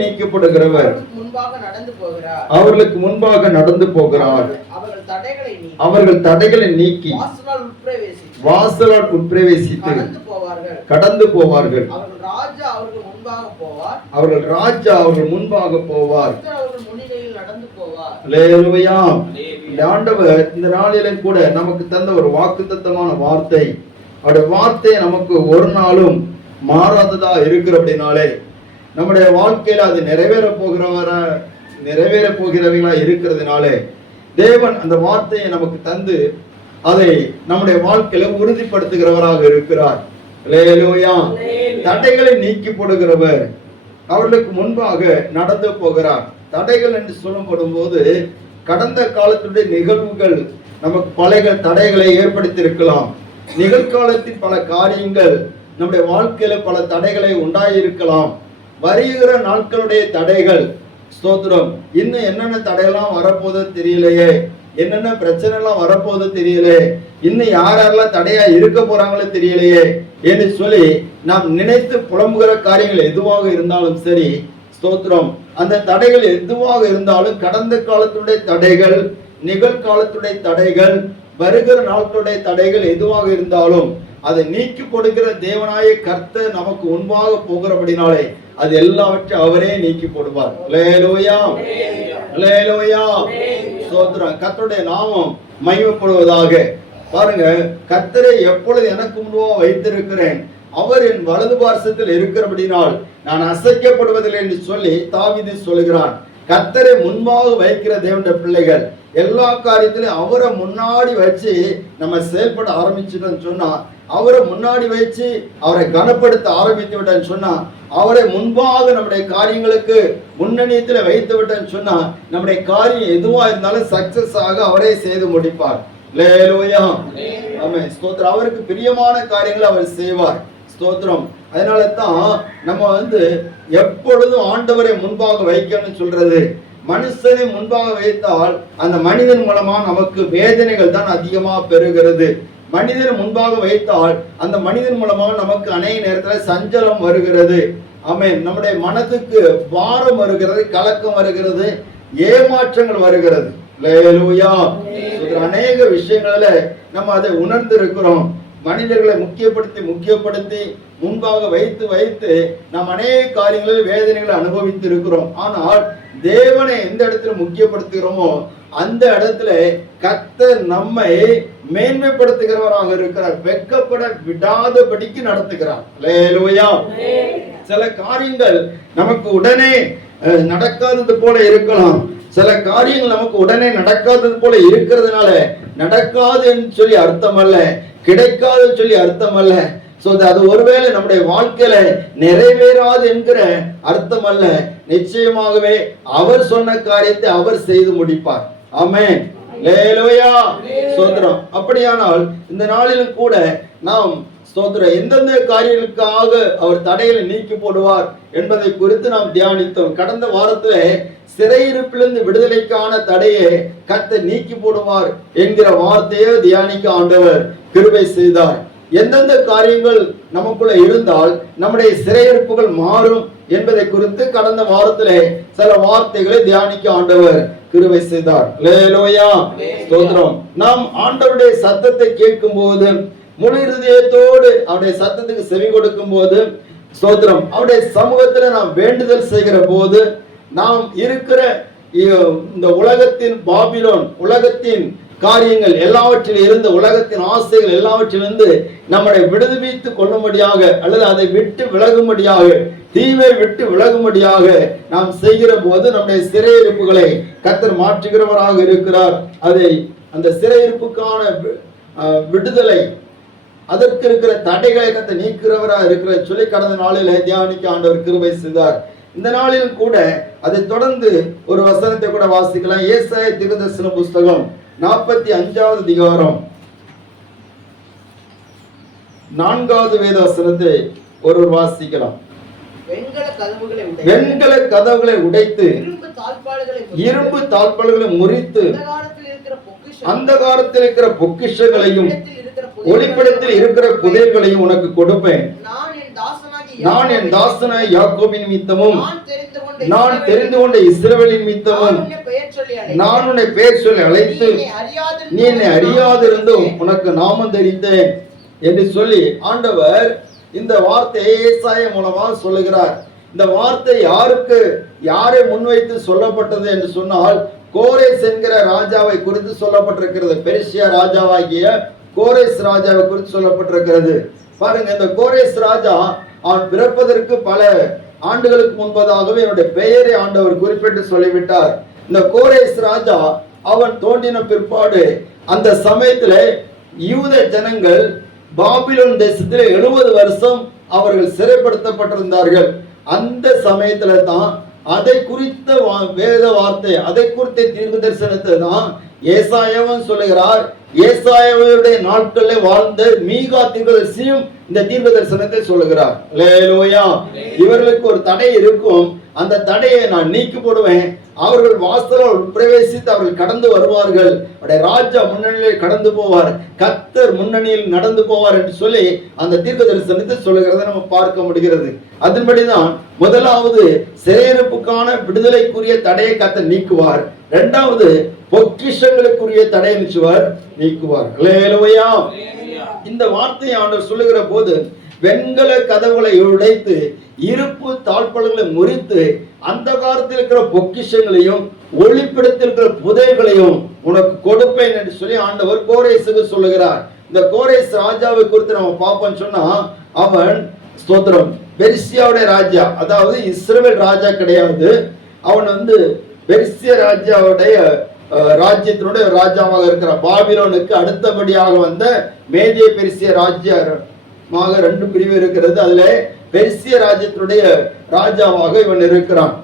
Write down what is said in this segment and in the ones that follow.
நீக்கப்படுகிறவர் அவர்களுக்கு முன்பாக நடந்து போகிறார். அவர்கள் தடைகளை நீக்கி வாசலால் உட்பிரவேசித்து கடந்து போவார்கள். அவர்கள் ராஜா அவர்கள் முன்பாக போவார். அல்லேலூயா. ஆண்டவர் இந்த நாளிலும் கூட நமக்கு தந்த ஒரு வாக்குத்தத்தமான வார்த்தை. அவருடைய வார்த்தை நமக்கு ஒரு நாளும் மாறாததா இருக்கிறபடினாலே நம்முடைய வாழ்க்கையில அது நிறைவேற போகிறவர்களா இருக்கிறதுனாலே தேவன் அந்த வார்த்தையை நமக்கு தந்து அதை நம்முடைய வாழ்க்கையில உறுதிப்படுத்துகிறவராக இருக்கிறார். அல்லேலூயா. தடைகளை நீக்கி போடுகிறவர் அவர்களுக்கு முன்பாக நடந்து போகிறார். தடைகள் என்று சொல்லப்படும் போது கடந்த காலத்துடைய நிகழ்வுகள் நமக்கு பல தடைகளை ஏற்படுத்தி இருக்கலாம். நிகழ்காலத்தில் பல காரியங்கள் நம்முடைய வாழ்க்கையில பல தடைகளை உண்டாயிருக்கலாம். வருகிற நாட்களுடைய தடைகள் ஸ்தோத்திரம். இன்னும் என்னென்ன தடையெல்லாம் வரப்போது தெரியலையே, என்னென்ன பிரச்சனை எல்லாம் வரப்போது தெரியலையே, இன்னும் யாரெல்லாம் தடையா இருக்க போறாங்களோ தெரியலையே என்று சொல்லி நாம் நினைத்து புலம்புகிற காரியங்கள் எதுவாக இருந்தாலும் சரி ஸ்தோத்திரம். அந்த தடைகள் எதுவாக இருந்தாலும் கடந்த காலத்துடைய தடைகள், நிகழ்காலத்துடைய தடைகள், வருகிற நாட்களுடைய தடைகள் எதுவாக இருந்தாலும் அதை நீக்கி கொடுக்கிற தேவனாய கர்த்தர் நமக்கு முன்பாக போகிறபடினாலே அது எல்லாவற்றையும் அவரே நீக்கி போடுவார். அல்லேலூயா. அல்லேலூயா. ஸ்தோத்திரம். கர்த்தருடைய நாமம் மகிமைப்படுவதாக. பாருங்க, கர்த்தரை எப்பொழுது எனக்கு முன்பாக வைத்திருக்கிறேன், அவர் என் வலது பார்சத்தில் இருக்கிறபடினால் நான் அசைக்கப்படுவதில்லை என்று சொல்லி தாவீது சொல்கிறான். கர்த்தரை முன்பாக வைக்கிற தேவனுடைய பிள்ளைகள் எல்லா காரியத்திலும் அவரை முன்னாடி வச்சு நம்ம செயல்பட ஆரம்பிச்சுட்டோம்னு சொன்னா, அவரை முன்னாடி வச்சு அவரை கனப்படுத்த ஆரம்பித்து விட்டேன்னு சொன்னா, அவரை முன்பாக நம்முடைய காரியங்களுக்கு முன்னணியத்துல வைத்து விட்டேன்னு சொன்னா நம்முடைய காரியம் எதுவா இருந்தாலும் சக்சஸ் ஆக அவரே செய்து முடிப்பார். அல்லேலூயா. ஆமென். ஸ்தோத்திரம். அவருக்கு பிரியமான காரியங்களை அவர் செய்வார். ஸ்தோத்திரம். அதனால தான் நம்ம எப்பொழுதும் ஆண்டவரை முன்பாக வைக்கணும்னு சொல்றது. மனுஷனை முன்பாக வைத்தால் அந்த மனிதன் மூலமா நமக்கு வேதனைகள் தான் அதிகமா பெறுகிறது. மனிதனை முன்பாக வைத்தால் அந்த மனிதன் மூலமா நமக்கு அநேக நேரத்தில் சஞ்சலம் வருகிறது. ஆமென். நம்முடைய மனதுக்கு பாரம் வருகிறது, கலக்கம் வருகிறது, ஏமாற்றங்கள் வருகிறது. அல்லேலூயா. அநேக விஷயங்கள நம்ம அதை உணர்ந்து இருக்கிறோம். மனிதர்களை முக்கியப்படுத்தி முன்பாக வைத்து நாம் அநேக காரியங்களில் வேதனைகளை அனுபவித்து இருக்கிறோம். ஆனால் தேவனை எந்த இடத்துல முக்கியப்படுத்துகிறோமோ அந்த இடத்துல கர்த்தர் நம்மை மேன்மைப்படுத்துகிறவராக இருக்கிறார். வெட்கப்பட விடாதபடிக்கு நடத்துகிறார். அல்லேலூயா. சில காரியங்கள் நமக்கு உடனே நடக்காதது போல இருக்கலாம். சில காரியங்கள் நமக்கு உடனே நடக்காதது போல இருக்கிறதுனால நடக்காது என்று சொல்லி அர்த்தம் அல்ல, கிடைக்காது சொல்லி அர்த்தம் அல்ல. அது ஒருவேளை நம்முடைய வாழ்க்கையில நிறைவேறாது என்கிற அர்த்தம் அல்ல. நிச்சயமாகவே அவர் சொன்ன காரியத்தை அவர் செய்து முடிப்பார். ஆமென். அல்லேலூயா. ஸ்தோத்திரம். அப்படியானால் இந்த நாளிலும் கூட நாம் ஸ்தோத்திரம் எந்தெந்த காரியங்களுக்காக அவர் தடைகளை நீக்கி போடுவார் என்பதை குறித்து நாம் தியானித்தோம். கடந்த வாரத்துல சிறையிருப்பிலிருந்து விடுதலைக்கான தடையை கர்த்தர் நீக்கி போடுவார் என்கிற வார்த்தையை தியானிக்க ஆண்டவர் கிருபை செய்தார். எந்தெந்த காரியங்கள் நமக்குள்ள இருந்தால் நம்முடைய சிறையிருப்புகள் மாறும் என்பதை குறித்து கடந்த வாரத்திலே சில வார்த்தைகளை தியானிக்க ஆண்டவர் கிருபை செய்தார். அல்லேலூயா. ஸ்தோத்திரம். நாம் ஆண்டவருடைய சத்தத்தை கேட்கும் போது, முழு இருதயத்தோடு அவருடைய சத்தத்துக்கு செவி கொடுக்கும் போது, ஸ்தோத்திரம், அவருடைய சமூகத்துல நாம் வேண்டுதல் செய்கிற போது, நாம் இருக்கிற இந்த உலகத்தின் பாபிலோன், உலகத்தின் காரியங்கள் எல்லாவற்றில் இருந்து, உலகத்தின் ஆசைகள் எல்லாவற்றிலிருந்து நம்மை விடுவித்துக் கொள்ளும்படியாக அல்லது அதை விட்டு விலகும்படியாக, தீமை விட்டு விலகும்படியாக நாம் செய்கிற போது நம்முடைய சிறையிருப்புகளை கர்த்தர் மாற்றுகிறவராக இருக்கிறார். அதை அந்த சிறையிருப்புக்கான விடுதலை, அதற்கு இருக்கிற தடைகளை கர்த்தர் நீக்கிறவராக இருக்கிற சொல்லி கடந்த நாளில் தியானிக்க ஆண்டவர் கிருபை செய்தார். இந்த நாளிலும் கூட அதை தொடர்ந்து ஒரு வசனத்தை கூட வாசிக்கலாம். ஏசாயா தீர்க்கதரிசன புஸ்தகம் 45வது அதிகாரம் 4வது வேத வசனத்தை ஒருவர் வாசிக்கலாம். வெண்கல கதவுகளை உடைத்து இரும்பு தாழ்பாள்களை முறித்து அந்த காலத்தில் இருக்கிற பொக்கிஷங்களையும் ஒளிப்படத்தில் இருக்கிற புதையல்களையும் உனக்கு கொடுப்பேன். நான் என் தாசனாய் யாக்கோபின் நிமித்தமும் நான் தெரிந்து கொண்ட இஸ்ரவேலின் நிமித்தமும் நான் உன்னை பெயர் சொல்லி அழைத்து நீ என்னை அறியாதிருந்தும் உனக்கு நாமம் தெரிந்தேன் என்று சொல்லி ஆண்டவர் இந்த வார்த்தையை ஏசாயா மூலமாக சொல்லுகிறார். இந்த வார்த்தை யாரை முன்வைத்து சொல்லப்பட்டது என்று சொன்னால், கோரேஸ் என்கிற ராஜாவை குறித்து சொல்லப்பட்டிருக்கிறது. பெர்சியா ராஜாவாகிய கோரேஸ் ராஜாவை குறித்து சொல்லப்பட்டிருக்கிறது. பாருங்க, இந்த கோரேஸ் ராஜா அவன் பிறப்பதற்கு பல ஆண்டுகளுக்கு முன்பதாகவே என்னுடைய பெயரை ஆண்டவர் குறிப்பிட்டு சொல்லிவிட்டார். இந்த கோரேஸ் ராஜா அவன் தோன்றின பிற்பாடு அந்த சமயத்துல யூத ஜனங்கள் பாபிலோன் தேசத்தில் 70 வருஷம் அவர்கள் சிறைப்படுத்தப்பட்டிருந்தார்கள். அந்த சமயத்துல தான் அதை குறித்த வேத வார்த்தை, அதை குறித்த தீர்க்க தரிசனத்தை தான் ஏசாயாவும் சொல்லுகிறார். ஏசாயாவுடைய நாட்களில் வாழ்ந்த மீகா தீர்க்கதரிசியும் இந்த தீர்க்க தரிசனத்தை சொல்லுகிறார். அல்லேலூயா. இவர்களுக்கு ஒரு தடை இருக்கும், அந்த தடையை நான் நீக்கி போடுவேன். அவர்கள் வாசலால் பிரவேசித்து அவர்கள் கடந்து வருவார்கள். ராஜா முன்னணியில் கடந்து போவார், கர்த்தர் முன்னணியில் நடந்து போவார் என்று சொல்லி அந்த தீர்க்க தரிசனத்தை சொல்லுகிறதை நம்ம பார்க்க முடிகிறது. அதன்படிதான் முதலாவது சிறையிருப்புக்கான விடுதலைக்குரிய தடையை கர்த்தர் நீக்குவார். இரண்டாவது பொக்கிஷங்களுக்குரிய தடையை நீக்குவார். அல்லேலூயா. இந்த வார்த்தையை ஆண்டவர் சொல்லுகிற போது வெண்கல கதவுகளை உடைத்து இருப்பு தாழ்பாளர்களை முறித்து அந்த காலத்தில் இருக்கிற பொக்கிஷங்களையும் ஒளிப்பிடத்திருக்கிற புதைகளையும் உனக்கு கொடுப்பேன் என்று சொல்லி ஆண்டவர் கோரேசுக்கு சொல்லுகிறார். இந்த கோரேஸ் ராஜாவை குறித்து நம்ம பார்ப்போம் சொன்னா, அவன் ஸ்தோத்திரம் பெர்சியாவுடைய ராஜா, அதாவது இஸ்ரவேல் ராஜா கிடையாது. அவன் பெர்சியா ராஜாவுடைய ராஜ்யத்தினுடைய ராஜாவாக இருக்கிறான். பாபிலோனுக்கு அடுத்தபடியாக வந்த மேதிய பெர்சிய ராஜ்யமாக 2 பிரிவு இருக்கிறது. அதுல பெர்சிய ராஜ்யத்தினுடைய ராஜாவாக இவன் இருக்கிறான்.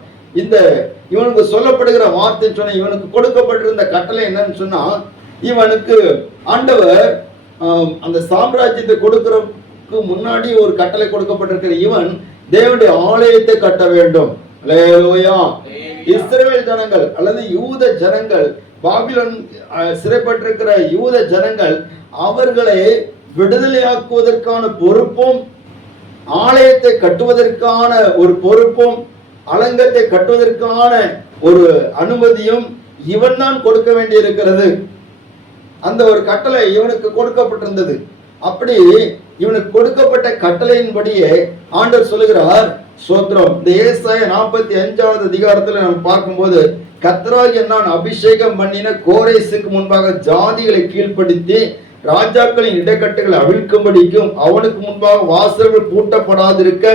இவனுக்கு சொல்லப்படுகிற வார்த்தை சொன்ன, இவனுக்கு கொடுக்கப்பட்டிருந்த கட்டளை என்னன்னு சொன்னா, இவனுக்கு ஆண்டவர் அந்த சாம்ராஜ்யத்தை கொடுக்கிறதுக்கு முன்னாடி ஒரு கட்டளை கொடுக்கப்பட்டிருக்கிற, இவன் தேவனுடைய ஆலயத்தை கட்ட வேண்டும். அல்லேலூயா. இஸ்ரவேல் ஜனங்கள் அல்லது யூத ஜனங்கள், பாபிலோன் சிறைப்பட்டிருக்கிற யூத ஜனங்கள், அவர்களை விடுதலையாக்குவதற்கான பொறுப்பும், ஆலயத்தை கட்டுவதற்கான ஒரு பொறுப்பும், அலங்கத்தை கட்டுவதற்கான ஒரு அனுமதியும் இவன் தான் கொடுக்க வேண்டி இருக்கிறது. அந்த ஒரு கட்டளை இவனுக்கு கொடுக்கப்பட்டிருந்தது. அப்படி இவனுக்கு கொடுக்கப்பட்ட கட்டளையின்படியே ஆண்டவர் சொல்லுகிறார். சோத்ரம். இந்த ஏசாயா 45வது அதிகாரத்தில் நம்ம பார்க்கும்போது, கர்த்தராகிய நான் அபிஷேகம் பண்ணின கோரேசுக்கு முன்பாக ஜாதிகளை கீழ்ப்படுத்தி ராஜாக்களின் இடைக்கட்டுகளை அவிழ்க்கும்படிக்கும், அவனுக்கு முன்பாக வாசல்கள் பூட்டப்படாதிருக்க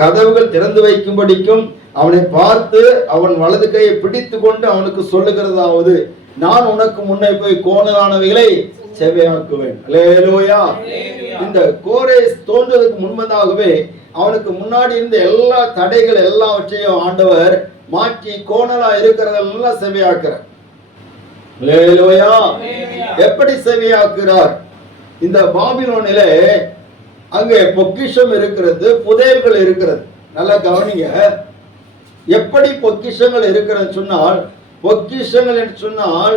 கதவுகள் திறந்து வைக்கும்படிக்கும் அவனை பார்த்து அவன் வலது கையை பிடித்து கொண்டு அவனுக்கு சொல்லுகிறதாவது, நான் உனக்கு முன்னே போய் கோணலானவைகளை செவையாக்குவேன். அல்லேலூயா. இந்த கோரேஸ் தோன்றுவதற்கு முன்பதாகவே அவனுக்கு முன்னாடி இருந்த எல்லா தடைகள் எல்லாவற்றையும் ஆண்டவர் மாற்றி கோணலா இருக்கிறதெல்லாம் செவையாக்குறார். அல்லேலூயா. எப்படி செவையாக்குறார்? இந்த பாபிலோனிலே அங்கே பொக்கிஷம் இருக்கிறது, புதையல்கள் இருக்கிறது. நல்லா கவனிங்க. எப்படி பொக்கிஷங்கள் இருக்கிறது சொன்னால், பொக்கிஷங்கள் என்று சொன்னால்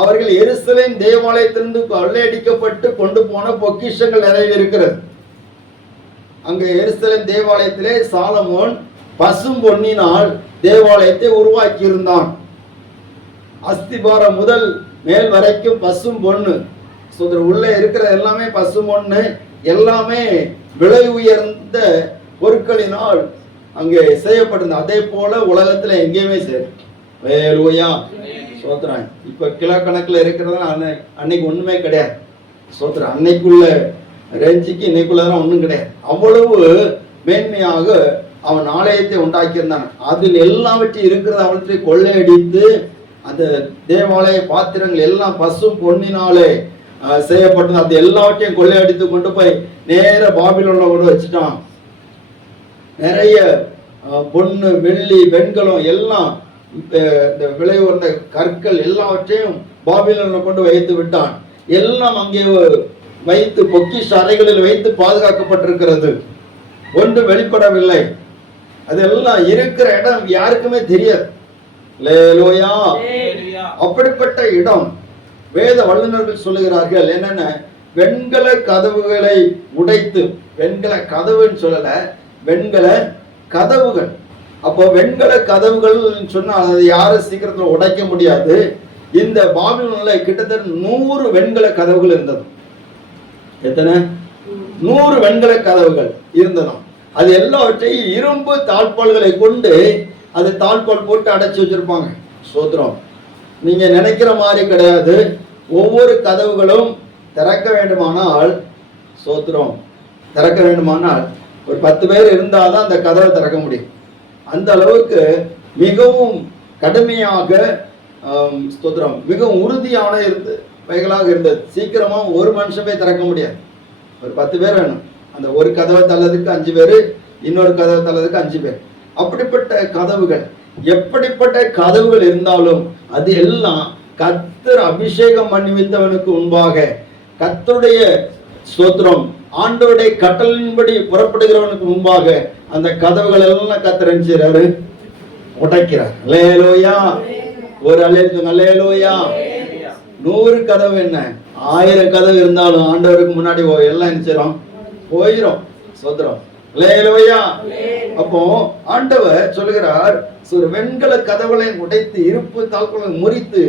அவர்கள் எருசலேம் தேவாலயத்திலிருந்து கொள்ளையடிக்கப்பட்டு கொண்டு போன பொக்கிஷங்கள் நிறைய இருக்கிறது. அங்கே எருசலேம் தேவாலயத்திலே சாலமோன் பசும் பொன்னினால் தேவாலயத்தை உருவாக்கி இருந்தான். அஸ்திபாரம் முதல் மேல் வரைக்கும் பசும் பொண்ணு. உள்ளே இருக்கிற எல்லாமே பசும் பொண்ணு, எல்லாமே விலை உயர்ந்த பொருட்களினால் அங்கே செய்யப்பட்டிருந்தது. அதே போல உலகத்துல எங்கேயுமே சரி. சோத்திரம். இப்ப கிலோ கணக்குல இருக்கிறது அன்னைக்கு ஒண்ணுமே கிடையாது. சோத்திரம். அன்னைக்குள்ள ரேஞ்சுக்கு இன்னைக்குள்ளதான் ஒண்ணும் கிடையாது. அவ்வளவு மேன்மையாக அவன் ஆலயத்தை உண்டாக்கியிருந்தான். அதில் எல்லாவற்றையும் இருக்கிறத அவற்றை கொள்ளையடித்து அந்த தேவாலய பாத்திரங்கள் எல்லாம் பசும் பொன்னினாலே செய்யப்பட்டது. அது எல்லாவற்றையும் கொள்ளையடித்து கொண்டு போய் நேர பாபிலோன்ல கொண்டு வச்சுட்டான். நிறைய பொண்ணு, வெள்ளி, வெண்கலம் எல்லாம், இந்த விலை உயர்ந்த கற்கள் எல்லாவற்றையும் பாபிலோன்ல கொண்டு வைத்து விட்டான். எல்லாம் அங்கே வைத்து பொக்கிஷ அறைகளில் வைத்து பாதுகாக்கப்பட்டிருக்கிறது. ஒன்று வெளிப்படவில்லை. அதெல்லாம் இருக்கிற இடம் யாருக்குமே தெரியாது. அல்லேலூயா. அப்படிப்பட்ட இடம் வேத வல்லுநர்கள் சொல்லுகிறார்கள். என்னென்ன? வெண்கல கதவுகளை உடைத்து, வெண்கல கதவுன்னு சொல்லல, வெண்கல கதவுகள். அப்போ வெண்கல கதவுகள் சொன்னால் அது யாரும் சீக்கிரத்தில் உடைக்க முடியாது. இந்த பாபிலோன்ல கிட்டத்தட்ட 100 வெண்கல கதவுகள் இருந்தது. எத்தனை? 100 வெண்கல கதவுகள் இருந்ததாம். அது எல்லாவற்றையும் இரும்பு தாழ்பால்களை கொண்டு அது தாழ்பால் போட்டு அடைச்சி வச்சிருப்பாங்க. சோத்திரம். நீங்க நினைக்கிற மாதிரி கிடையாது. ஒவ்வொரு கதவுகளும் திறக்க வேண்டுமானால், சோத்திரம், திறக்க வேண்டுமானால் ஒரு 10 பேர் இருந்தாதான் அந்த கதவை திறக்க முடியும். அந்த அளவுக்கு மிகவும் கடுமையாக, ஸ்தோத்திரம், மிகவும் உறுதியான வைகளாக இருந்தது. சீக்கிரமா ஒரு மனுஷன் போய் திறக்க முடியாது. ஒரு 10 பேர் வேணும். அந்த ஒரு கதவை தள்ளதுக்கு 5 பேர், இன்னொரு கதவை தள்ளதுக்கு 5 பேர். அப்படிப்பட்ட கதவுகள், எப்படிப்பட்ட கதவுகள் இருந்தாலும் அது எல்லாம் கர்த்தர் அபிஷேகம் பண்ணி வைத்தவனுக்கு முன்பாக, கர்த்தருடைய ஸ்தோத்திரம், ஆண்டவருடைய கட்டளையின்படி புறப்படுகிறவனுக்கு முன்பாக அந்த கதவுகள் எல்லாம் கர்த்தர் என்ன செய்றாரு? உடைக்கிறார். அல்லேலூயா. ஒரு அல்லேலூயா. 100 கதவு என்ன, 1000 கதவு இருந்தாலும் ஆண்டவருக்கு முன்னாடி எல்லாம் என்ன செய்றோம்? போயிரும். ஸ்தோத்திரம். அல்லேலூயா. அப்போ ஆண்டவர் சொல்கிறார், வெண்கல கதவுகளை உடைத்து இருப்பு தாழ்பாலை முறித்து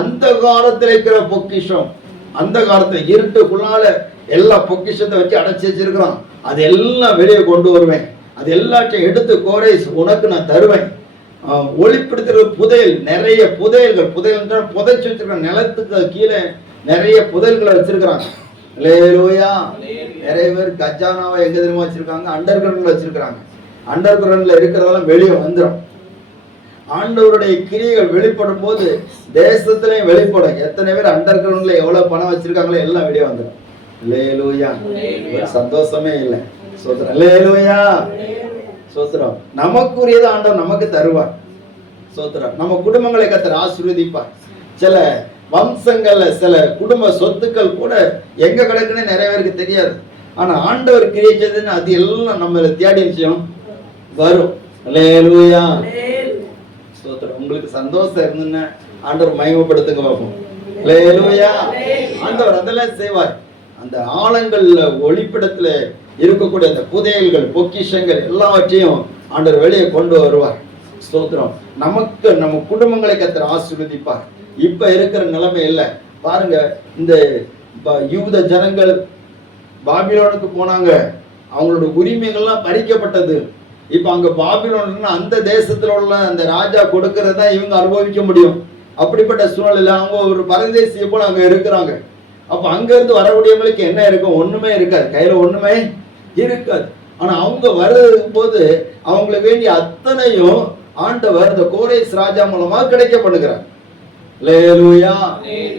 அந்த காலத்தில் இருக்கிற பொக்கிஷம், அந்த காலத்துல இருட்டுக்குள்ளால எல்லா பொக்கிஷத்தை வச்சு அடைச்சி வச்சிருக்கிறான். அது எல்லாம் வெளியே கொண்டு வருவேன். அது எல்லாத்தையும் எடுத்து கோரேஸ் உனக்கு நான் தருவேன். ஒளிப்படுத்துகிற புதையல், நிறைய புதையல்கள், புதையல் புதைச்சு வச்சிருக்காங்க. நிலத்துக்கு கீழே நிறைய புதையல்களை வச்சிருக்கிறாங்க. அல்லேலூயா. நிறைய பேர் கஜானாவை எங்க தெரியுமா வச்சிருக்காங்க? அண்டர் கிரவுண்ட்ல வச்சிருக்காங்க. அண்டர் கிரவுண்ட்ல இருக்கிறதெல்லாம் வெளியே வந்துடும். ஆண்டவருடைய கிரியைகள் வெளிப்படும் போது தேசத்திலையும் வெளிப்படும். எத்தனை பேர் அண்டர் கிரவுண்ட்ல எவ்வளவு பணம் வச்சிருக்காங்களோ எல்லாம் வெளியே வந்துடும். அல்லேலூயா. சந்தோஷமே இல்லை. சோத்திரம். அல்லேலூயா. சோத்திரம். நமக்குரியது ஆண்டவர் நமக்கு தருவார். சோத்திரம். நம்ம குடும்பங்களை கர்த்தர் ஆசீர்வதிப்பார். சில வம்சங்கள்ல சில குடும்ப சொத்துக்கள் கூட எங்க கிடக்குன்னு நிறைய பேருக்கு தெரியாது. ஆனா ஆண்டவர் கிரியைச்சதுன்னு அது எல்லாம் நம்ம தேடி விஷயம் வரும். அல்லேலூயா. ஸ்தோத்திரம். உங்களுக்கு சந்தோஷம் இருந்துன்னு ஆண்டவர் மகிமைப்படுத்துங்க பார்ப்போம். அல்லேலூயா. ஆண்டவர் அதெல்லாம் செய்வார். அந்த ஆழங்கள்ல ஒளிப்பிடத்துல இருக்கக்கூடிய அந்த புதையல்கள், பொக்கிஷங்கள் எல்லாவற்றையும் ஆண்டவர் வெளியே கொண்டு வருவார். ஸ்தோத்திரம். நமக்கு நம்ம குடும்பங்களை கர்த்தர் ஆசீர்வதிப்பார். இப்ப இருக்கிற நிலைமை இல்லை. பாருங்க, இந்த யூத ஜனங்கள் பாபிலோனுக்கு போனாங்க. அவங்களோட உரிமைகள்லாம் பறிக்கப்பட்டது. இப்ப அங்க பாபிலோன் அந்த தேசத்துல உள்ள அந்த ராஜா கொடுக்கறத இவங்க அனுபவிக்க முடியும். அப்படிப்பட்ட சூழ்நிலை அவங்க ஒரு பரதேசிய போல அங்க இருக்கிறாங்க. அப்ப அங்க இருந்து வரக்கூடியவங்களுக்கு என்ன இருக்கும்? ஒண்ணுமே இருக்காது, கையில ஒண்ணுமே இருக்காது. ஆனா அவங்க வரும்போது அவங்களுக்கு வேண்டிய அத்தனையும் ஆண்டவர் இந்த கோரேஸ் ராஜா மூலமா கிடைக்க பண்ணுகிறார். அல்லேலூயா.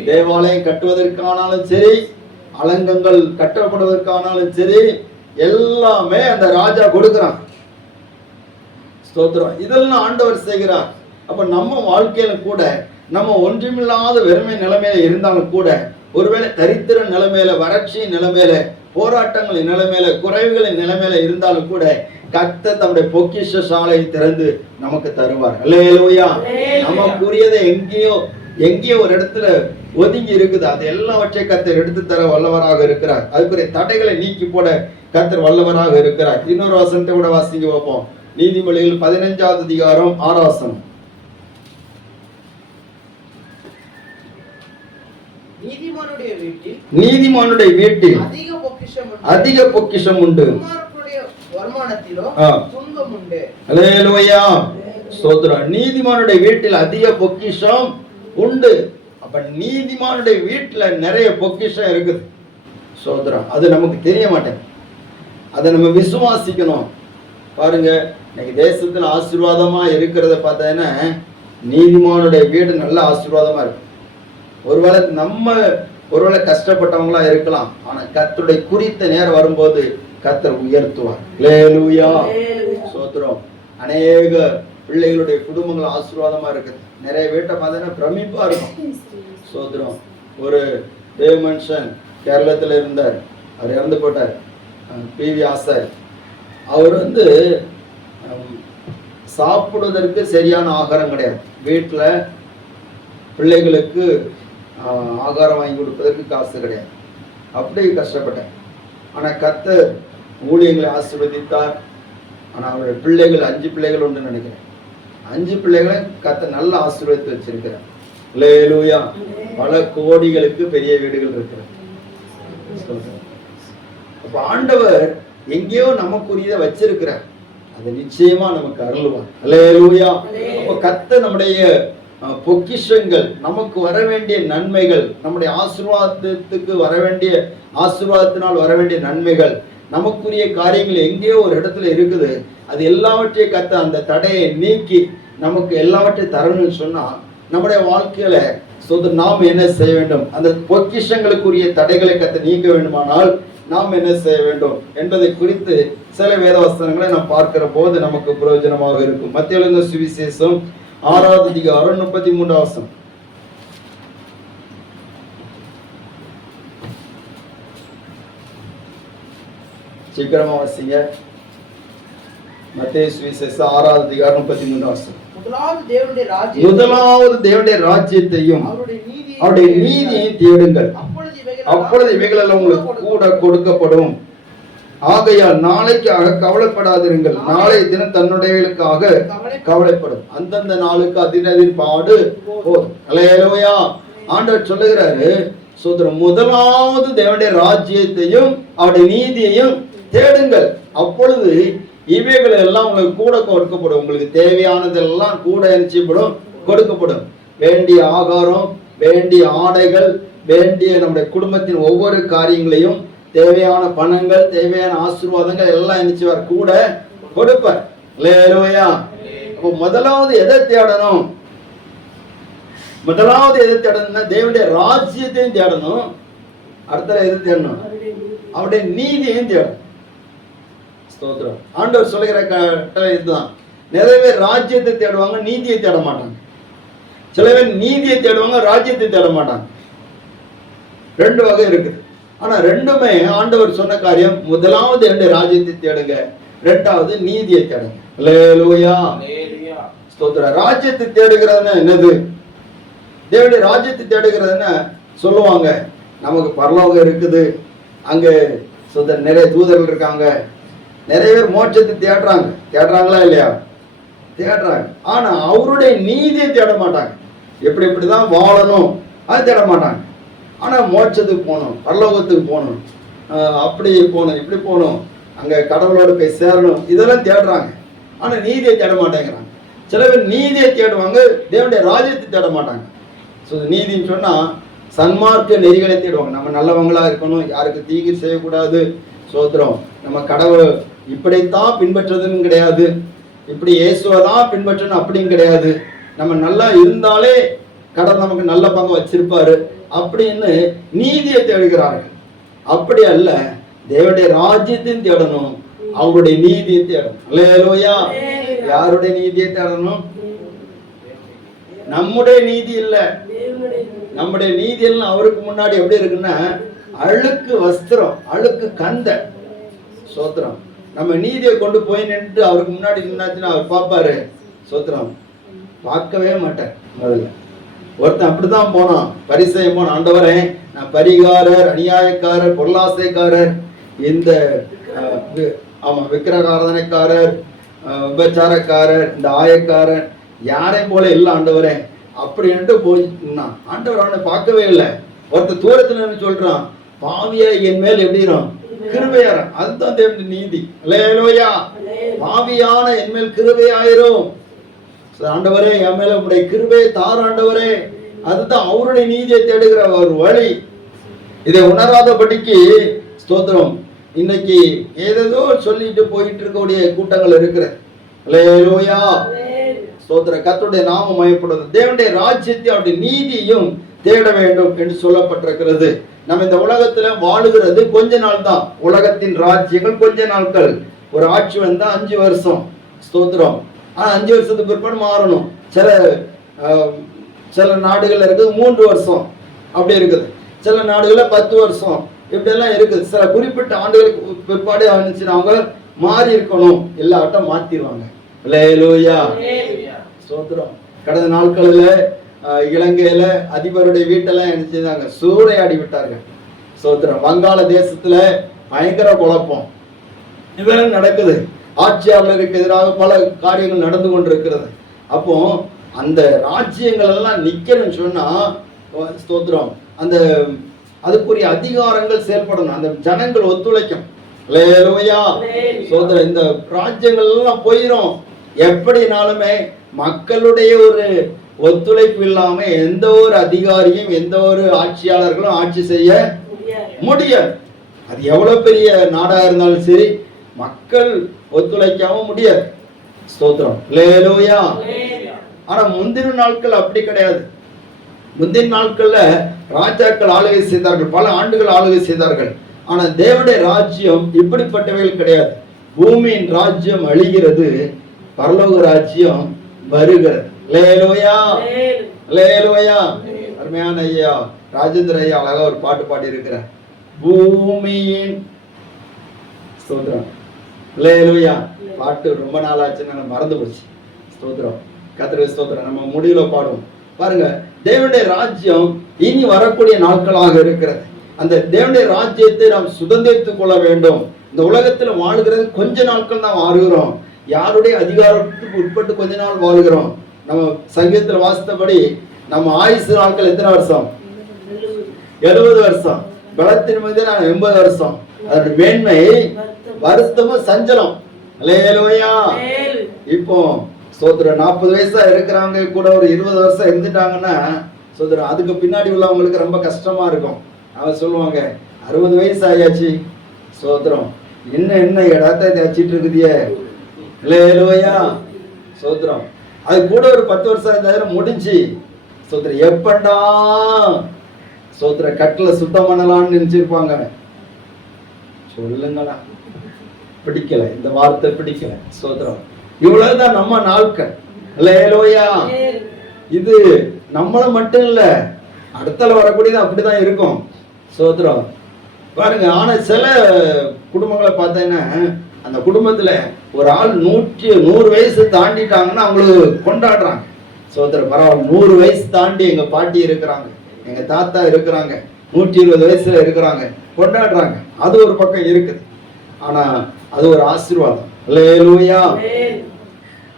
தேவாலயம் கட்டுவதற்கானாலும் சரி, அலங்கங்கள் கட்டப்படுவதற்கானாலும் சரி, எல்லாமே அந்த ராஜா கொடுக்கிறான். ஸ்தோத்திரம். இதெல்லாம் ஆண்டவர் செய்கிறார். அப்ப நம்ம வாழ்க்கையில கூட நம்ம ஒன்றுமில்லாத வெறுமை நிலைமையில இருந்தாலும் கூட, ஒருவேளை தரித்திர நிலைமையில, வறட்சியின் நிலைமையில, போராட்டங்களின் நிலைமையில, குறைவுகளின் நிலைமையில இருந்தாலும் கூட கர்த்தர் தம்முடைய பொக்கிஷ சாலையை திறந்து நமக்கு தருவார். அல்லேலூயா. நமக்குரியதை எங்கேயோ ஒரு இடத்துல ஒதுங்கி இருக்குது. அது எல்லாவற்றை கர்த்தர் எடுத்து தர வல்லவராக இருக்கிறார். அதுக்குரிய தடைகளை நீக்கி போட கர்த்தர் வல்லவராக இருக்கிறார். இன்னொரு வசனத்தை கூட வாசிங்க பார்ப்போம். நீதிமொழிகள் 15வது அதிகாரம் 6வது வசனம். நீதிமானுடைய வீட்டில் அதிக பொக்கிஷம் உண்டு. அல்லேலூயா. ஸ்தோத்திரம். நீதிமானுடைய வீட்டில் அதிக பொக்கிஷம் உண்டு. அப்ப நீதிமானுடைய வீட்டுல நிறைய பொக்கிஷம் இருக்குது. ஸ்தோத்திரம். அது நமக்கு தெரிய மாட்டேன். அதை நம்ம விசுவாசிக்கணும். பாருங்க, இன்னைக்கு தேசத்துல ஆசீர்வாதமா இருக்கிறத பார்த்தேன்னா நீதிமானுடைய வீடு நல்ல ஆசீர்வாதமா இருக்கு. ஒருவேளை கஷ்டப்பட்டவங்களா இருக்கலாம். ஆனா கர்த்தருடைய குறித்த நேரம் வரும்போது கர்த்தர் உயர்த்துவார். அல்லேலூயா. ஸ்தோத்திரம். அநேக பிள்ளைகளுடைய குடும்பங்கள் ஆசீர்வாதமா இருக்குது. நிறைய வீட்டை பார்த்தீங்கன்னா பிரமிப்பா இருக்கும். ஸ்தோத்திரம். ஒரு தேவ மனுஷன் கேரளத்துல இருந்தார். அவர் இறந்து போட்டார். பிவி ஆசார். அவர் சாப்பிடுவதற்கு சரியான ஆகாரம் கிடையாது. வீட்டுல பிள்ளைகளுக்கு ஆகாரம் வாங்கி கொடுப்பதற்கு காசு கிடையாது. அப்படி கஷ்டப்பட்டேன். ஆனா கர்த்தர் ஊழியங்களை ஆசீர்வதித்தார். ஆனா அவருடைய பிள்ளைகள் 5 பிள்ளைகள் உண்டு நினைக்கிறேன். 5 பிள்ளைகளை கர்த்தர் நல்ல ஆசீர்வாதத்தை வச்சிருக்கிறார். அல்லேலூயா. பல கோடிகளுக்கு பெரிய வீடுகள் இருக்கிறது. அப்ப ஆண்டவர் எங்கேயோ நமக்குரியதை வச்சிருக்கிறார், அது நிச்சயமா நமக்கு அருள்வார். அல்லேலூயா. அப்ப கர்த்தர் நம்முடைய பொக்கிஷங்கள், நமக்கு வர வேண்டிய நன்மைகள், நம்முடைய ஆசீர்வாதத்துக்கு வர வேண்டிய, ஆசீர்வாதத்தினால் வர வேண்டிய நன்மைகள், நமக்குரிய காரியங்கள் எங்கேயோ ஒரு இடத்துல இருக்குது. அது எல்லாவற்றையும் கர்த்தர் அந்த தடையை நீக்கி நமக்கு எல்லாவற்றையும் தரணும்னு சொன்னா நம்முடைய வாழ்க்கையில நாம் என்ன செய்ய வேண்டும்? அந்த பொக்கிஷங்களுக்குரிய தடைகளை கர்த்தர் நீக்க வேண்டுமானால் நாம் என்ன செய்ய வேண்டும் என்பதை குறித்து சில வேத வசனங்களை நாம் பார்க்கிற போது நமக்கு பிரயோஜனமாக இருக்கும். மத்தேயு எழுதின சுவிசேஷம் 6வது அதிகாரம் 33வது வசனம். சீக்கிரமா வாசிங்க. மத்தேயு சுவிசேஷம் 6வது அதிகாரம் 33வது வசனம். முதலாவது தேவனுடைய ராஜ்யத்தையும் அவருடைய நீதியையும் தேடுங்கள், அப்பொழுது இவைகளெல்லாம் உங்களுக்கு கூட கொடுக்கப்படும். ஆகையால் நாளைக்காக கவலைப்படாதிருங்கள், நாளைய தினம் தன்னுடையவர்களுக்காக கவலைப்படும். அந்தந்த நாளுக்கு அதினதின் பாடு போதும். அல்லேலூயா. ஆண்டவர் சொல்லுகிறாரு, சோதரம், முதலாவது தேவனுடைய ராஜ்யத்தையும் அவருடைய நீதியையும் தேடுங்கள், அப்பொழுது இவைகள் எல்லாம் உங்களுக்கு கூட கொடுக்கப்படும். உங்களுக்கு தேவையானதெல்லாம் கூட நிச்சயப்படும், கொடுக்கப்படும். வேண்டிய ஆகாரம், வேண்டிய ஆடைகள், வேண்டிய நம்முடைய குடும்பத்தின் ஒவ்வொரு காரியங்களையும், தேவையான பணங்கள், தேவையான ஆசீர்வாதங்கள் எல்லாம் நிச்சயம் கூட கொடுப்பார். அல்லேலூயா. அப்போ முதலாவது எதை தேடணும்? முதலாவது எதை தேடணும்னா தேவனுடைய ராஜ்யத்தையும் தேடணும். அடுத்த எதை தேடணும்? அவருடைய நீதியையும் தேடணும். ஸ்தோத்திரம். ஆண்டவர் சொல்லுகிற கட்டளை இதுதான். நிறைய பேர் ராஜ்யத்தை தேடுவாங்க, நீதியை தேட மாட்டாங்க. சில பேர் நீதியை தேடுவாங்க, ராஜ்யத்தை தேட மாட்டாங்க. 2 வகை இருக்குது. ஆனா ரெண்டுமே ஆண்டவர் சொன்ன காரியம். முதலாவது என்னுடைய ராஜ்யத்தை தேடுங்க, 2வது நீதியை தேடுங்க. அல்லேலூயா. ஸ்தோத்திரம். ராஜ்யத்தை தேடுகிறதுன்னா என்னது? தேவனுடைய ராஜ்யத்தை தேடுகிறதுன்னு சொல்லுவாங்க, நமக்கு பரலோகம் இருக்குது, அங்க நிறைய தூதர்கள் இருக்காங்க. நிறைய பேர் மோட்சத்தை தேடுறாங்களா இல்லையா? தேடுறாங்க. ஆனா அவருடைய நீதியை தேட மாட்டாங்க. எப்படிதான் வாழணும் அது தேட மாட்டாங்க. ஆனா மோட்சத்துக்கு போகணும், பரலோகத்துக்கு போகணும், அப்படி போகணும், இப்படி போகணும், அங்க கடவுளோடு போய் சேரணும், இதெல்லாம் தேடுறாங்க. ஆனா நீதியை தேட மாட்டேங்கிறாங்க. சில பேர் நீதியை தேடுவாங்க, தேவனுடைய ராஜ்யத்தை தேட மாட்டாங்க. நீதின்னு சொன்னா சன்மார்க்க நெறிகளை தேடுவாங்க. நம்ம நல்லவங்களா இருக்கணும், யாருக்கு தீங்கு செய்யக்கூடாது. சோத்திரம். நம்ம கடவுள் இப்படித்தான் பின்பற்றதுன்னு கிடையாது, இப்படி இயேசுவதான் பின்பற்றணும் அப்படின்னு கிடையாது. நம்ம நல்லா இருந்தாலே கடவுள் நமக்கு நல்ல பங்கு வச்சிருப்பாரு அப்படின்னு நீதியை தேடுகிறார்கள். அப்படி அல்ல, தேவனுடைய ராஜ்யத்தையும் தேடணும், அவருடைய நீதியை தேடணும். அல்லேலூயா. யாருடைய நீதியை தேடணும்? நம்முடைய நீதி இல்ல. நம்முடைய நீதி எல்லாம் அவருக்கு முன்னாடி எப்படி இருக்குன்னா அழுக்கு வஸ்திரம், அழுக்கு கந்த. சோத்திரம். நம்ம நீதியை கொண்டு போய் நின்று அவருக்கு முன்னாடி நின்னாச்சுன்னா அவர் பார்ப்பாரு. சோத்திரம். பார்க்கவே மாட்டார். முதல்ல ஒருத்தன் அப்படித்தான் போனான், பரிசேயன் போனான். ஆண்டவரே, நான் பரிகாரர், அநியாயக்காரர், பொருளாசைக்காரர், இந்த விக்கிரகாராதனைக்காரர், விபச்சாரக்காரர், இந்த ஆயக்காரர், யாரையும் போல இல்லை ஆண்டவரே அப்படின்ட்டு போயினான். ஆண்டவர் அவனை பார்க்கவே இல்லை. ஒருத்தர் தூரத்துல சொல்றான், பாவியா என் மேல் எப்படிரும் கிருபையார. அதுதான் தேவனுடைய நீதி. அல்லேலூயா. பாவியான என் மேல் கிருபையாயிரும். ஆண்டவரே, என் மேல உடைய கிருபையை தார ஆண்டவரே. அதுதான் அவருடைய நீதியை தேடுகிற ஒரு வழி. இதை உணராதபடிக்கு ஸ்தோத்திரம், இன்னைக்கு ஏதேதோ சொல்லிட்டு போயிட்டு இருக்கக்கூடிய கூட்டங்கள் இருக்கிறது. அல்லேலூயா. ஸ்தோத்திர. கர்த்தருடைய நாமம் மகிமைப்படுவது. தேவனுடைய ராஜ்யத்தை அவருடைய நீதியையும் தேட வேண்டும் என்று சொல்லப்பட்டிருக்கிறது. நம்ம இந்த உலகத்துல வாழுகிறது கொஞ்ச நாள் தான். உலகத்தின் ராஜ்யங்கள் கொஞ்ச நாட்கள். ஒரு ஆட்சி வந்தா 5 வருஷம். ஸ்தோத்திரம். ஆனா 5 வருஷத்துக்கு பிற்பாடு மாறணும். சில நாடுகள்ல இருக்குது 3 வருஷம் அப்படி இருக்குது. சில நாடுகள்ல 10 வருஷம் இப்படி எல்லாம் இருக்குது. சில குறிப்பிட்ட ஆண்டுகளுக்கு பிற்பாடு அவங்க மாறி இருக்கணும், எல்லாவற்றையும் மாத்திடுவாங்க. அல்லேலூயா. ஸ்தோத்திரம். கடந்த நாட்களில் இலங்கையில அதிபருடைய வீட்டெல்லாம் என்ன செய்தாங்க? சூறையாடி விட்டார்கள். ஸ்தோத்திரம். வங்காள தேசத்துல பயங்கர குழப்பம் இதெல்லாம் நடக்குது. ஆட்சியாளருக்கு எதிராக பல காரியங்கள் நடந்து கொண்டிருக்கிறது. அப்போ அந்த ராஜ்யங்கள் எல்லாம் நிக்கணும்னு சொன்னா ஸ்தோத்திரம், அந்த அதுக்குரிய அதிகாரங்கள் செயல்படணும், அந்த ஜனங்கள் ஒத்துழைக்கும். அல்லேலூயா ஸ்தோத்திரம். இந்த ராஜ்யங்கள் எல்லாம் போயிடும். எப்படினாலுமே மக்களுடைய ஒரு ஒத்துழைப்பு இல்லாம எந்த ஒரு அதிகாரியும் எந்த ஒரு ஆட்சியாளர்களும் ஆட்சி செய்ய முடியாது. அது எவ்வளவு பெரிய நாடா இருந்தாலும் சரி, மக்கள் ஒத்துழைக்காம முடியாது. ஸ்தோத்திரம், அல்லேலூயா. ஆனா முந்தின நாட்கள் அப்படி கிடையாது. முந்தின நாட்கள்ல ராஜாக்கள் ஆளுகை செய்தார்கள், பல ஆண்டுகள் ஆளுகை செய்தார்கள். ஆனா தேவனுடைய ராஜ்யம் இப்படிப்பட்டவைகள் கிடையாது. பூமியின் ராஜ்யம் அழிகிறது, பரலோக ராஜ்யம் வருகிறது. அல்லேலூயா, அல்லேலூயா. அருமையான ஐயா ராஜேந்திர ஐயா அழகா ஒரு பாட்டு பாடி இருக்கிறார், பூமியின் ஸ்தோத்திரம். அல்லேலூயா. பாட்டு ரொம்ப நாள் ஆச்சுன்னு மறந்து போச்சு. ஸ்தோத்திரம், கர்த்தருக்கு ஸ்தோத்திரம். நம்ம முடிவுல பாடுவோம். பாருங்க, தேவனுடைய ராஜ்யம் இனி வரக்கூடிய நாட்களாக இருக்கிறது. அந்த தேவனுடைய ராஜ்யத்தை நாம் சுதந்திரித்துக் கொள்ள வேண்டும். இந்த உலகத்தில் வாழ்கிறது கொஞ்ச நாட்கள் நாம் வாழ்கிறோம். யாருடைய அதிகாரத்துக்கு உட்பட்டு கொஞ்ச நாள் வாழ்கிறோம். நம்ம சங்கீதத்தில் வாசித்தபடி நம்ம ஆயுசு நாட்கள் எத்தனை வருஷம்? 70 வருஷம். பலத்தின் மீது 80 வருஷம். அதோட மேன்மை வருத்தமும் சஞ்சலம். அல்லேலூயா. இப்போ ஸ்தோத்திரம் 40 வயசா இருக்கிறவங்க கூட ஒரு 20 வருஷம் இருந்துட்டாங்கன்னா ஸ்தோத்திரம், அதுக்கு பின்னாடி உள்ளவங்களுக்கு ரொம்ப கஷ்டமா இருக்கும். அவன் சொல்லுவாங்க, 60 வயசு ஆயாச்சு, ஸ்தோத்திரம், என்ன இடத்த வச்சிட்டு இருக்குதியே. அல்லேலூயா ஸ்தோத்திரம். அது கூட ஒரு 10 வருஷம் இருந்தாலும் முடிஞ்சு ஸ்தோத்திரம், எப்பண்டா ஸ்தோத்திரம் கட்டில சுத்தம் பண்ணலாம்னு நினைச்சிருப்பாங்க. சொல்லுங்களா, பிடிக்கல, இந்த வார்த்தை பிடிக்கல. ஸ்தோத்திரம், இவ்வளவுதான் நம்ம நாட்கள். அல்லேலூயா. இது நம்மள மட்டும் இல்ல, அடுத்தல வரக்கூடியது அப்படிதான் இருக்கும். ஸ்தோத்திரம். பாருங்க, ஆனா சில குடும்பங்களை பார்த்தீங்கன்னா அந்த குடும்பத்துல ஒரு ஆள் 100 வயசு தாண்டிட்டாங்கன்னா அவங்களுக்கு கொண்டாடுறாங்க. ஸ்தோத்திரம், பரவாயில்ல, 100 வயசு தாண்டி எங்க பாட்டி இருக்கிறாங்க, எங்க தாத்தா இருக்கிறாங்க, 120 வயசுல இருக்கிறாங்க, கொண்டாடுறாங்க. அது ஒரு பக்கம் இருக்குது. ஆனா அது ஒரு ஆசீர்வாதம். அல்லேலூயா.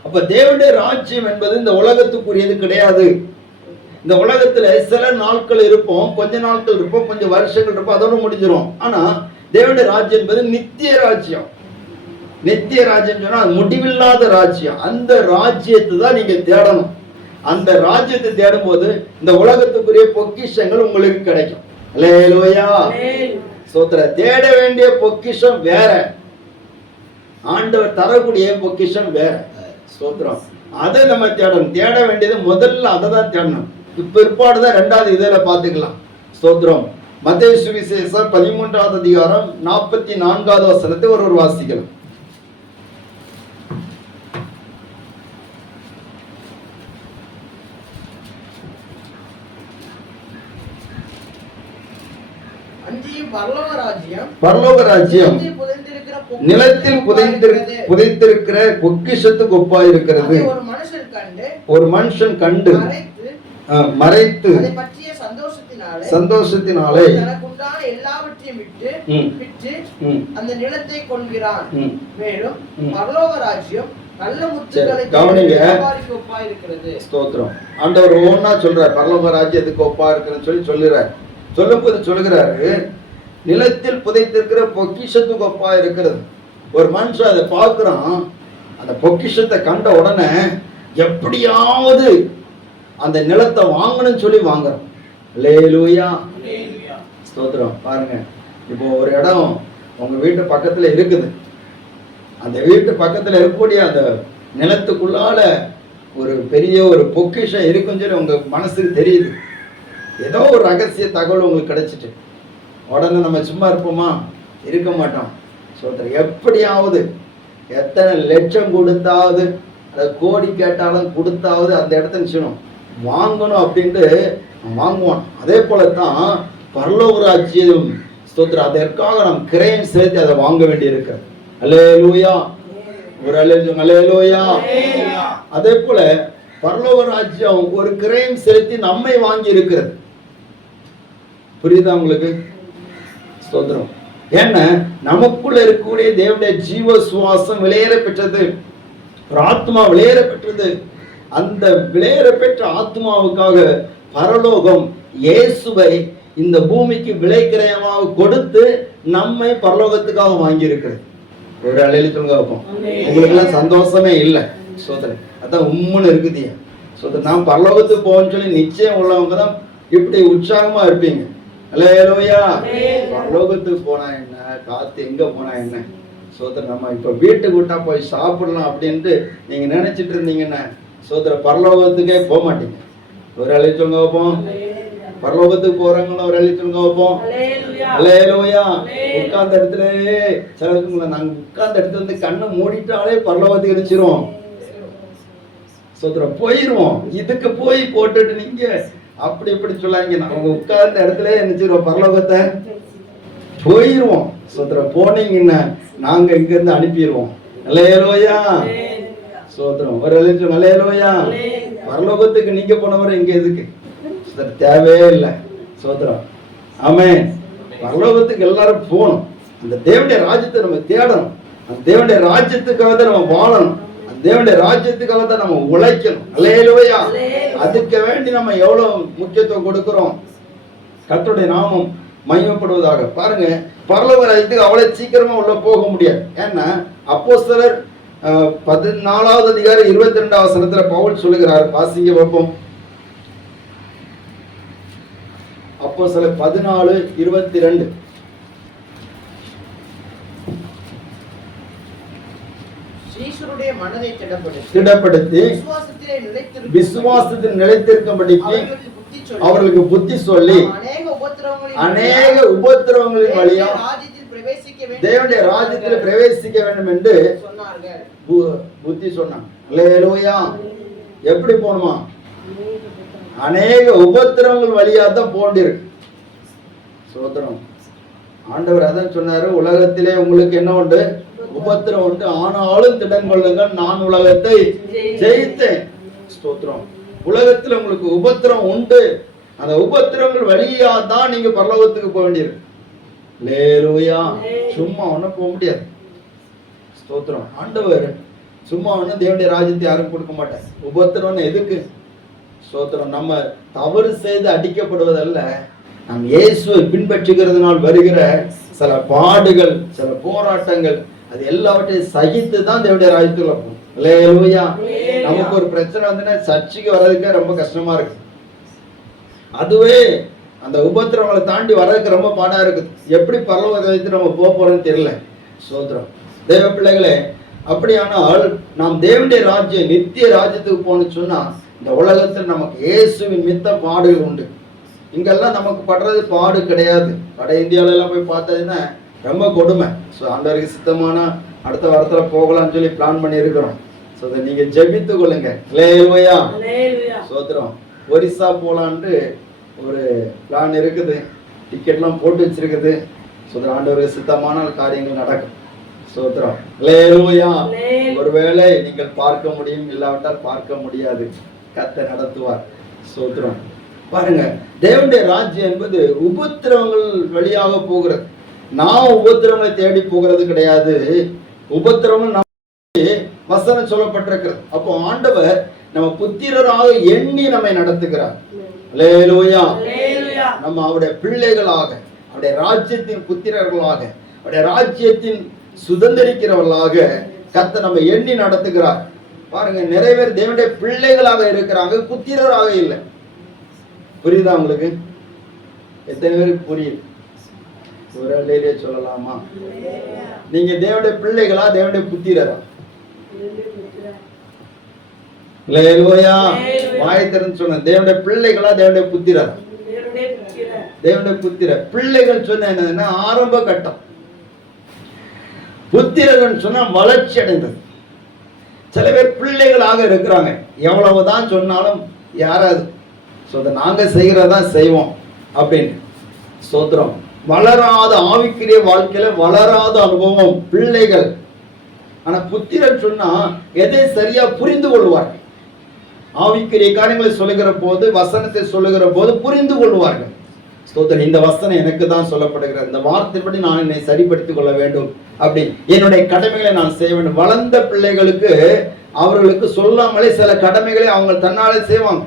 அப்ப தேவனுடைய ராஜ்யம் என்பது இந்த உலகத்துக்குரியது கிடையாது. இந்த உலகத்துல சில நாட்கள் இருப்போம், கொஞ்ச நாட்கள் இருப்போம், கொஞ்சம் வருஷங்கள் இருப்போம், அதோட முடிஞ்சிடும். ஆனா தேவனுடைய ராஜ்யம் என்பது நித்திய ராஜ்யம். நித்திய ராஜ்யம் சொன்னா முடிவில்லாத ராஜ்யம். அந்த ராஜ்யத்தை தான் நீங்க தேடணும். அந்த ராஜ்யத்தை தேடும் போது இந்த உலகத்துக்குரிய பொக்கிஷங்கள் உங்களுக்கு கிடைக்கும். அல்லேலூயா. ஸ்தோத்திரம். தேட வேண்டிய பொக்கிஷம் வேற, ஆண்டவர் தரக்கூடிய பொக்கிஷம் வேற. ஸ்தோத்திரம். அதை நம்ம தேடணும். தேட வேண்டியது முதல்ல அதை தான் தேடணும். பிற்பாடுதான் ரெண்டாவது இதில பார்த்துக்கலாம். ஸ்தோத்திரம். மத்தேயு சுவிசேஷம் 13வது அதிகாரம் 44வது வசனத்தை ஒரு வாசிக்கலாம். பரலோக ராஜ்யம் நிலத்தில் புதைத்திருக்கிற பொக்கிஷத்துக்கு ஒப்பா இருக்கிறது. ஒரு மனுஷன் கண்டு மறைத்து சந்தோஷத்தினாலே எல்லாவற்றையும் விட்டு அந்த நிலத்தை கொள்கிறான். மேலும் பரலோக ராஜ்யம் நல்ல முத்துக்களை ஒப்பா இருக்கிறது. ஸ்தோத்திரம். ஆண்டவர் ஒவ்வொன்னா சொல்றார், பரலோக ராஜ்யத்துக்கு ஒப்பா இருக்குன்னு சொல்லுறார். சொல்லும்போது சொல்லுகிறாரு, நிலத்தில் புதைத்திருக்கிற பொக்கிஷத்துக்கு ஒப்பா இருக்கிறது. ஒரு மனுஷன் அதை பார்க்கிறான், அந்த பொக்கிஷத்தை கண்ட உடனே எப்படியாவது அந்த நிலத்தை வாங்கணும்னு சொல்லி வாங்குறான். அல்லேலூயா. ஸ்தோத்திரம். பாருங்க, இப்போ ஒரு இடம் உங்க வீட்டு பக்கத்துல இருக்குது. அந்த வீட்டு பக்கத்துல இருக்கக்கூடிய அந்த நிலத்துக்குள்ளால ஒரு பெரிய ஒரு பொக்கிஷம் இருக்குன்னு சொல்லி உங்க மனசுக்கு தெரியுது. ஏதோ ஒரு ரகசிய தகவல் உங்களுக்கு கிடைச்சிட்டு உடனே நம்ம சும்மா இருப்போமா? இருக்க மாட்டோம். ஸ்தோத்திரம். எப்படியாவது எத்தனை லட்சம் கொடுத்தாவது, அதை கோடி கேட்டாலும் கொடுத்தாவது அந்த இடத்த நிச்சயம் வாங்கணும் அப்படின்ட்டு வாங்குவான். அதே போலத்தான் பரலோக ராஜ்யம். ஸ்தோத்திரம். அதற்காக நாம் கிரயம் சேர்த்து அதை வாங்க வேண்டி இருக்கு. அல்லேலூயா. ஒரு அல்லேலூயா. அதே போல பரலோக ராஜ்யம் ஒரு கிரயம் செலுத்தி நம்மை வாங்கி இருக்கிறது. புரியுதா உங்களுக்கு? ஸ்தோத்திரம். ஏன்னா நமக்குள்ள இருக்கக்கூடிய தேவனுடைய ஜீவ சுவாசம் விளையேற பெற்றது, ஒரு ஆத்மா விளையேற பெற்றது. அந்த விளையேற பெற்ற ஆத்மாவுக்காக பரலோகம் இயேசுவை இந்த பூமிக்கு விலைக்கிரயமாக கொடுத்து நம்மை பரலோகத்துக்காக வாங்கி இருக்கிறது. ஒரு அலையில சொல்லுங்க வைப்போம். உங்களுக்கு எல்லாம் சந்தோஷமே இல்லை சோதனை, அதான் உம்முன்னு இருக்குதியா சோதனை. நாம் பரலோகத்துக்கு போவோம்னு சொல்லி நிச்சயம் உள்ளவங்க தான் இப்படி உற்சாகமா இருப்பீங்க. அல்லேலூயா. பரலோகத்துக்கு போனா என்ன, காத்து எங்க போனா என்ன சோதனை, நம்ம இப்ப வீட்டுக்கு விட்டா போய் சாப்பிடலாம் அப்படின்ட்டு நீங்க நினைச்சிட்டு இருந்தீங்கன்னா சோதர பரலோகத்துக்கே போக மாட்டீங்க. ஒரு அழைச்சு சொல்லுங்க வைப்போம். பரலோகத்துக்கு போறாங்களோ ஒரு அழைச்சு சொல்லுங்க வைப்போம். அல்லேலூயா. உட்கார்ந்த இடத்துல சில நாங்க உட்கார்ந்த இடத்துல இருந்து கண்ணை மூடிட்டாலே பரலோகத்துக்கு அடிச்சிரும் சோதர போயிருவோம். இதுக்கு போய் போட்டுட்டு நீங்க அப்படி இப்படி சொல்லாங்க, நாங்க உட்கார்ந்த இடத்துல நினைச்சிருவோம் பரலோகத்தை போயிருவோம் சோதர. போனீங்கன்னா நாங்க இங்க இருந்து அனுப்பிடுவோம். அல்லேலூயா சோதரம். ஒரு அழைச்சு அல்லேலூயா. பரலோகத்துக்கு நீங்க போனவரை இங்க எதுக்கு தேவையே இல்லை சோதரம். ஆமென். பரலோகத்துக்கு எல்லாரும் போகணும். அந்த தேவனுடைய ராஜ்யத்தை நம்ம தேடணும். அந்த தேவனுடைய ராஜ்யத்துக்காக தான் நம்ம வாழணும். அந்த தேவனுடைய ராஜ்யத்துக்காக தான் நம்ம உழைக்கணும். அல்லேலூயா. அதுக்கு வேண்டி நம்ம எவ்வளவு முக்கியத்துவம் கொடுக்கிறோம். கர்த்தருடைய நாமம் மகிமைப்படுவதாக. பாருங்க, பரலோக ராஜ்யத்துக்கு அவ்வளவு சீக்கிரமா உள்ள போக முடியாது. ஏன்னா அப்போஸ்தலர் 14வது அதிகாரம் 22வது வசனத்துல பவுல் சொல்லுகிறார். வாசிங்க பார்ப்போம். அப்போஸ்தலர் 14:22. மனதை திடப்படுத்தி விசுவாசத்தில் நிலைத்திருக்கும்படிக்கு அவர்களுக்கு புத்தி சொல்லி அநேக உபத்திரவங்களின் வழியா தேவனுடைய ராஜ்யத்தில் பிரவேசிக்க வேண்டும் என்று புத்தி சொன்னாங்க. அல்லேலூயா. எப்படி போகணுமா? அநேக உபத்திரவங்கள் வழியா தான் போண்டிருக்கு சோதரம். ஆண்டவர் அதான் சொன்னாரு, உலகத்திலே உங்களுக்கு என்ன உண்டு? உபத்திரம் உண்டு, ஆனாலும் திடன் கொள்ளுங்கள், நான் உலகத்தை ஜெயித்தேன். ஸ்தோத்திரம். உலகத்துல உங்களுக்கு உபத்திரம் உண்டு. அந்த உபத்திரங்கள் வழியா தான் நீங்க பரலோகத்துக்கு போக வேண்டியிருக்கு. அல்லேலூயா. சும்மா ஒன்னும் போக முடியாது. ஸ்தோத்திரம். ஆண்டவர் சும்மா ஒன்னும் தேவனுடைய ராஜ்யத்தை யாரும் கொடுக்க மாட்டார். உபத்திரம்னு எதுக்கு? ஸ்தோத்திரம். நம்ம தவறு செய்து அடிக்கப்படுவதல்ல, நாம் இயேசுவை பின்பற்றுகிறதுனால் வருகிற சில பாடுகள், சில போராட்டங்கள், அது எல்லாவற்றையும் சகித்து தான் தேவனுடைய ராஜ்யத்துக்குள்ள போகும். அல்லேலூயா. நமக்கு ஒரு பிரச்சனை வந்துன்னா சர்ச்சைக்கு வர்றதுக்கு ரொம்ப கஷ்டமா இருக்கு. அதுவே அந்த உபத்திரவங்களை தாண்டி வர்றதுக்கு ரொம்ப பாடா இருக்குது. எப்படி பரலோக ராஜ்யத்துக்கு நம்ம போக போறோம்னு தெரியல. சோத்திரம். தேவ பிள்ளைகளே, அப்படியானால் நாம் தேவனுடைய ராஜ்யம் நித்திய ராஜ்யத்துக்கு போகணும்னு சொன்னா இந்த உலகத்தில் நமக்கு இயேசுவின் மித்த பாடுகள் உண்டு. இங்கெல்லாம் நமக்கு படுறது பாடு கிடையாது. வட இந்தியாவில எல்லாம் போய் பார்த்ததுன்னா ரொம்ப கொடுமை. ஸோ ஆண்டவருக்கு சித்தமான அடுத்த வாரத்தில் போகலாம்னு சொல்லி பிளான் பண்ணி இருக்கிறோம். ஸோ அதை நீங்க ஜெபித்து கொள்ளுங்க. அல்லேலூயா. சோத்திரம். ஒரிசா போலான்ட்டு ஒரு பிளான் இருக்குது. டிக்கெட்லாம் போட்டு வச்சிருக்குது. சோத்திரம். ஆண்டவருக்கு சித்தமான காரியங்கள் நடக்கும். சோத்திரம். அல்லேலூயா. ஒருவேளை நீங்கள் பார்க்க முடியும், இல்லாவிட்டால் பார்க்க முடியாது. கர்த்தர் நடத்துவார். சோத்திரம். பாருங்க, தேவனுடைய ராஜ்யம் என்பது உபத்திரவங்கள் வழியாக போகிறது. நான் உபத்திரவங்களை தேடி போகிறது கிடையாது. உபத்திரவங்கள் வசனம் சொல்லப்பட்டிருக்கிறது. அப்போ ஆண்டவர் நம்ம புத்திரராக எண்ணி நம்மை நடத்துகிறார். அல்லேலூயா. நம்ம அவருடைய பிள்ளைகளாக, அவருடைய ராஜ்யத்தின் புத்திரர்களாக, அவருடைய ராஜ்யத்தின் சுதந்திரிக்கிறவர்களாக கர்த்தர் நம்ம எண்ணி நடத்துகிறார். பாருங்க, நிறைய பேர் தேவனுடைய பிள்ளைகளாக இருக்கிறாங்க, புத்திரராக இல்லை. புரியுதா உங்களுக்கு? எத்தனை பேருக்கு புரியுது? ஒரு அல்லேலூயா சொல்லலாமா? நீங்க தேவனுடைய பிள்ளைகளா, தேவனுடைய புத்திரரா? அல்லேலூயா. வாய் திறந்து சொன்ன தேவனுடைய பிள்ளைகளா, தேவனுடைய புத்திரரா? தேவனுடைய புத்திர. பிள்ளைகள் சொன்ன என்னதுன்னா ஆரம்ப கட்டம். புத்திரர்கள் சொன்னா வளர்ச்சி அடைந்தது. சில பேர் பிள்ளைகளாக இருக்கிறாங்க. எவ்வளவுதான் சொன்னாலும் யாராவது நாங்க செய்கிறதா செய்வோம் அப்படின்னு. சோத்திரம். வளராத ஆவிக்குரிய வாழ்க்கையில வளராத அனுபவம் பிள்ளைகள். ஆனா புத்திரன் சொன்னா எதை சரியா புரிந்து கொள்வார்கள். ஆவிக்குரிய காரியங்களை சொல்லுகிற போது, வசனத்தை சொல்லுகிற போது புரிந்து கொள்வார்கள். ஸ்தோத்திரம். இந்த வசனம் எனக்கு தான் சொல்லப்படுகிறது. இந்த வார்த்தைப்படி நான் என்னை சரிப்படுத்திக் கொள்ள வேண்டும், அப்படி என்னுடைய கடமைகளை நான் செய்ய வேண்டும். வளர்ந்த பிள்ளைகளுக்கு அவர்களுக்கு சொல்லாமலே சில கடமைகளை அவங்க தன்னாலே செய்வாங்க.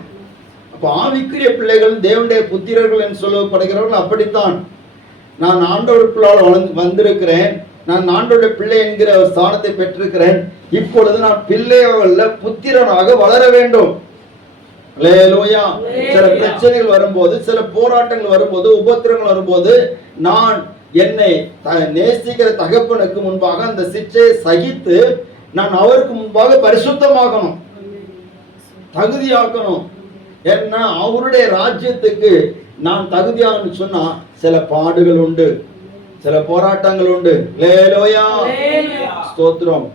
அப்போ ஆவிக்குரிய பிள்ளைகள் தேவனுடைய புத்திரர்கள் என்று சொல்லப்படுகிறவர்கள் அப்படித்தான். நான் ஆண்டவருக்குள்ளால் வந்திருக்கிறேன், நான் ஆண்டவருடைய பிள்ளை என்கிற ஒரு ஸ்தானத்தை பெற்றிருக்கிறேன். இப்பொழுது நான் பிள்ளையல்ல புத்திரனாக வளர வேண்டும். அல்லேலூயா. சில பிரச்சனைகள் வரும்போது, சில போராட்டங்கள் வரும்போது, உபத்திரங்கள் வரும்போது, நான் என்னை நேசிக்கிற தகப்பனுக்கு முன்பாக அந்த சிற்றையை சகித்து நான் அவருக்கு முன்பாக பரிசுத்தமாகணும், தகுதியாக்கணும். ஏன்னா அவருடைய ராஜ்யத்துக்கு நான் தகுதியாகணும்னு சொன்னா சில பாடுகள் உண்டு, சில போராட்டங்கள் உண்டு. அல்லேலூயா, ஸ்தோத்திரம்.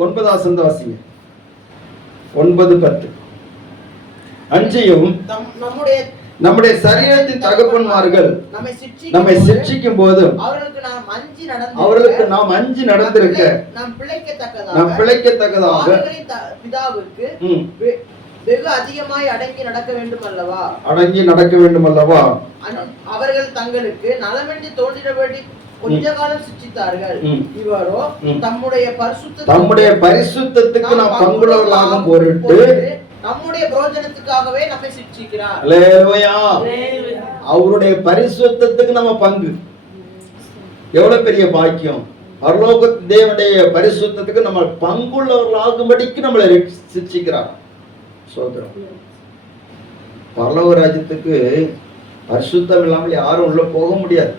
9 வாசிங்க. 9:10. அஞ்சையும் நம்முடைய சரீரத்தின் தகப்பன்மார்கள் நம்மை சிட்சிக்கும் போது அவர்களுக்கு நாம் அஞ்சி நடந்திருக்க நாம் பிழைக்கத்தக்கதாக வெகு அதிகமாய் அடங்கி நடக்க வேண்டும் அல்லவா. அவர்கள் தங்களுக்கு நலமென்று தோன்றினபடி கொஞ்ச காலம் சிட்சித்தார்கள். இவரோ தம்முடைய பரிசுத்தத்துக்கு நாம் பங்குள்ளவர்களாக பொருட்டு நம்முடைய பிரயோஜனத்துக்காகவே நம்மை சிட்சிக்கிறார். அல்லேலூயா. அவருடைய பரிசுத்தத்துக்கு நம்ம பங்கு. எவ்வளவு பெரிய பாக்கியம். பரலோக தேவனுடைய பரிசுத்தத்துக்கு நம்ம பங்குள்ளவர்களாகும்படிக்கு நம்மளை சிட்சிக்கிறார். சோதரம். பரலோக ராஜ்யத்துக்கு பரிசுத்தம் இல்லாமல் யாரும் உள்ள போக முடியாது.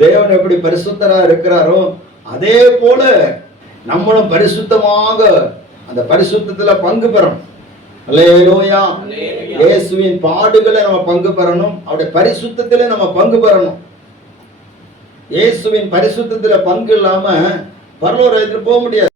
தேவன் எப்படி பரிசுத்தரா இருக்கிறாரோ அதே போல நம்மளும் பரிசுத்தமாக அந்த பரிசுத்தத்துல பங்கு பெறணும். அல்லேலூயா. இயேசுவின் பாடுகளை நம்ம பங்கு பெறணும், அவருடைய பரிசுத்தத்திலே நம்ம பங்கு பெறணும். இயேசுவின் பரிசுத்தத்துல பங்கு இல்லாம பரலோக ராஜ்யத்துக்கு போக முடியாது.